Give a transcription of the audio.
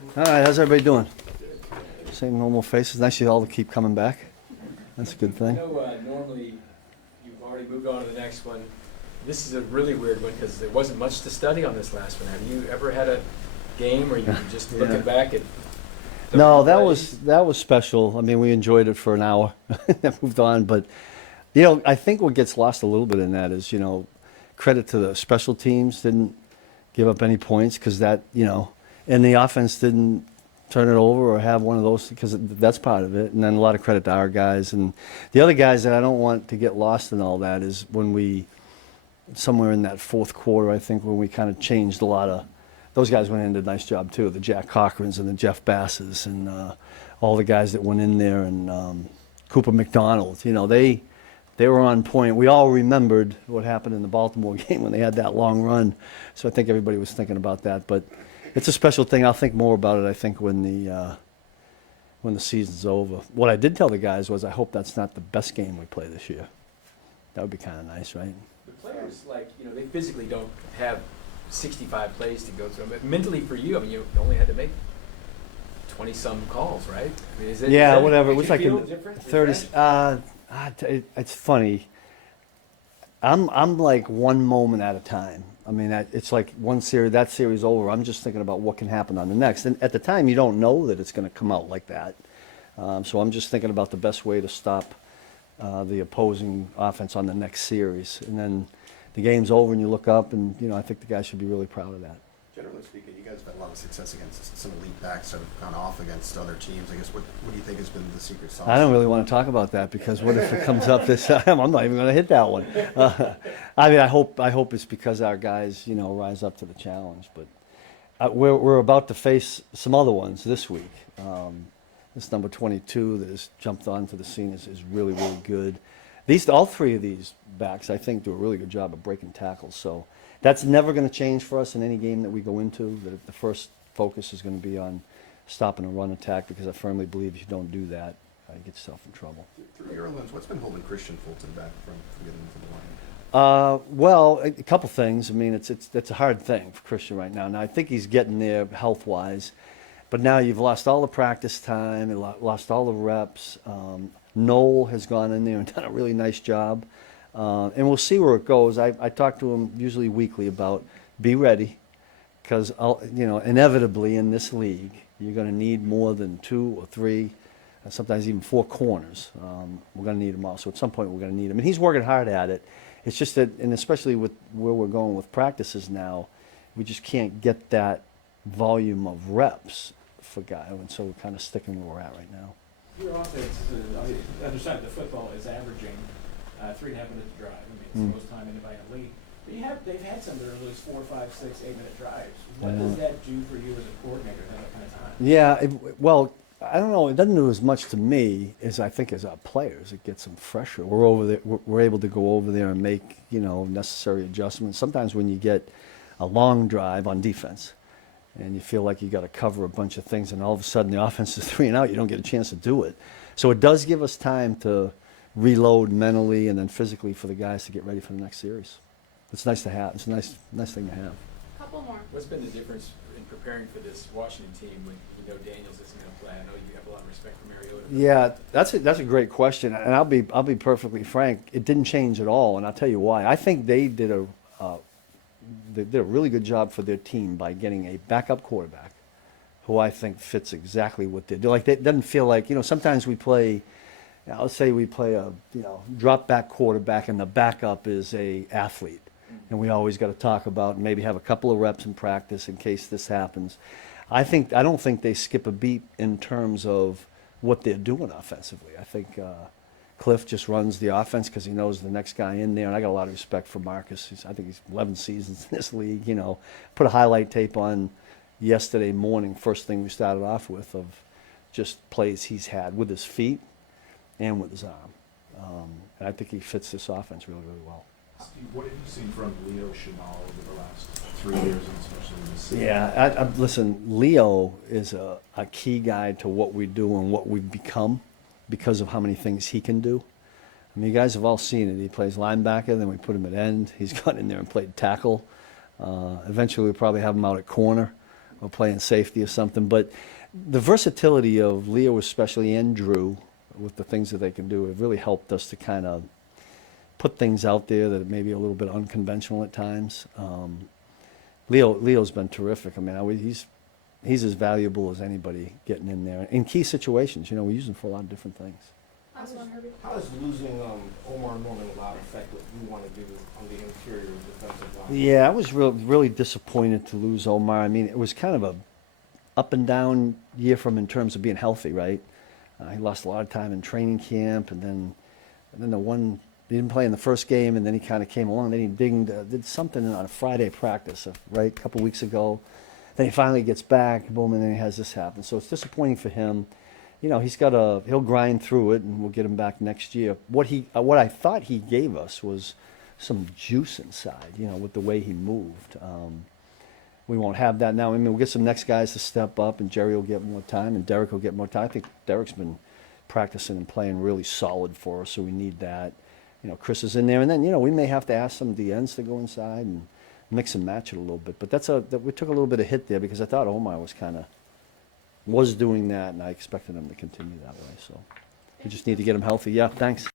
All right, how's everybody doing? Same normal faces. Nice you all to keep coming back. That's a good I thing. know normally you've already moved on to the next one. This is a really weird one because there wasn't much to study on this last one. Have you ever had a game where you were just looking back at the No, replays? that was special. I mean, we enjoyed it for an hour, then moved on. But you know, I think what gets lost a little bit in that is, you know, credit to the special teams didn't give up any points because that, you know, and the offense didn't turn it over or have one of those because that's part of it. And then a lot of credit to our guys and the other guys that I don't want to get lost in all that is when we somewhere in that fourth quarter, I think, when we kind of changed a lot of those guys went in and did a nice job too. The Jack Cochrans and the Jeff Basses and all the guys that went in there and Cooper McDonald. You know, they were on point. We all remembered what happened in the Baltimore game when they had that long run. So I think everybody was thinking about that. But it's a special thing. I'll think more about it, I think, when the season's over. What I did tell the guys was I hope that's not the best game we play this year. That would be kind of nice, right? The players, they physically don't have 65 plays to go through. But mentally for you, I mean, you only had to make 20-some calls, right? I mean, Whatever. It was like feel in different? 30s. It's funny. I'm like one moment at a time. I mean, it's like one series, that series over. I'm just thinking about what can happen on the next. And at the time, you don't know that it's going to come out like that. So I'm just thinking about the best way to stop the opposing offense on the next series. And then the game's over and you look up and, you know, I think the guys should be really proud of that. Generally speaking, you guys have had a lot of success against some elite backs that have gone off against other teams. I guess what do you think has been the secret sauce? I don't really want to talk about that because what if it comes up this time? I'm not even going to hit that one. I mean, I hope it's because our guys, you know, rise up to the challenge. But we're about to face some other ones this week. This number 22 that has jumped onto the scene is really, really good. All three of these backs, I think, do a really good job of breaking tackles. So that's never going to change for us in any game that we go into. That the first focus is going to be on stopping a run attack because I firmly believe if you don't do that, you get yourself in trouble. Through your lens, what's been holding Christian Fulton back from getting into the line? Well, a couple things. I mean, it's a hard thing for Christian right now. Now I think he's getting there health-wise, but now you've lost all the practice time, and lost all the reps. Noel has gone in there and done a really nice job. And we'll see where it goes. I talk to him usually weekly about be ready because, you know, inevitably in this league, you're going to need more than 2 or 3, sometimes even 4 corners. We're going to need them all. So at some point we're going to need him. And he's working hard at it. It's just that, and especially with where we're going with practices now, we just can't get that volume of reps for guy. And so we're kind of sticking where we're at right now. Your offense, on the other side of the football, is averaging 3.5 minutes to drive. I mean, it's the most time anybody in the league. But they've had some that are those 4, 5, 6, 8-minute drives. What does that do for you as a coordinator, that kind of time? Yeah, well, I don't know. It doesn't do as much to me as I think as our players. It gets them fresher. We're over there. We're able to go over there and make, you know, necessary adjustments. Sometimes when you get a long drive on defense, and you feel like you got to cover a bunch of things, and all of a sudden the offense is 3 and out, you don't get a chance to do it. So it does give us time to reload mentally and then physically for the guys to get ready for the next series. It's nice to have. It's a nice thing to have. Couple more. What's been the difference in preparing for this Washington team when you know Daniels isn't going to play? I know you have a lot of respect for Mariota. Yeah, that's a great question, and I'll be perfectly frank. It didn't change at all, and I'll tell you why. I think they did a really good job for their team by getting a backup quarterback, who I think fits exactly what they do. Like, it doesn't feel like, you know, sometimes we play. Let's say we play a drop back quarterback, and the backup is a athlete, and we always got to talk about and maybe have a couple of reps in practice in case this happens. I don't think they skip a beat in terms of what they're doing offensively. I think Cliff just runs the offense because he knows the next guy in there, and I got a lot of respect for Marcus. I think he's 11 seasons in this league. You know, put a highlight tape on yesterday morning. First thing we started off with of just plays he's had with his feet and with his arm. And I think he fits this offense really, really well. Steve, what have you seen from Leo Chanal over the last 3 years, and especially in this season? Yeah, listen, Leo is a key guy to what we do and what we've become because of how many things he can do. I mean, you guys have all seen it. He plays linebacker, then we put him at end. He's gone in there and played tackle. Eventually, we'll probably have him out at corner. or playing safety or something. But the versatility of Leo especially and Drew with the things that they can do, it really helped us to kind of put things out there that may be a little bit unconventional at times. Leo's been terrific. I mean, he's as valuable as anybody getting in there in key situations. You know, we use him for a lot of different things. How does losing Omar Norman allowed affect what you want to do on the interior defensive line? Yeah, I was really disappointed to lose Omar. I mean, it was kind of a up and down year from in terms of being healthy, right? He lost a lot of time in training camp, and then he didn't play in the first game, and then he kind of came along. Then he did something on a Friday practice, right, a couple weeks ago. Then he finally gets back, boom, and then he has this happen. So it's disappointing for him. You know, he'll grind through it, and we'll get him back next year. What I thought he gave us was some juice inside, you know, with the way he moved. We won't have that now. I mean, we'll get some next guys to step up, and Jerry will get more time, and Derek will get more time. I think Derek's been practicing and playing really solid for us, so we need that. You know, Chris is in there, and then, you know, we may have to ask some DNs to go inside and mix and match it a little bit. But we took a little bit of hit there because I thought Omar was doing that, and I expected him to continue that way. So we just need to get him healthy. Yeah, thanks.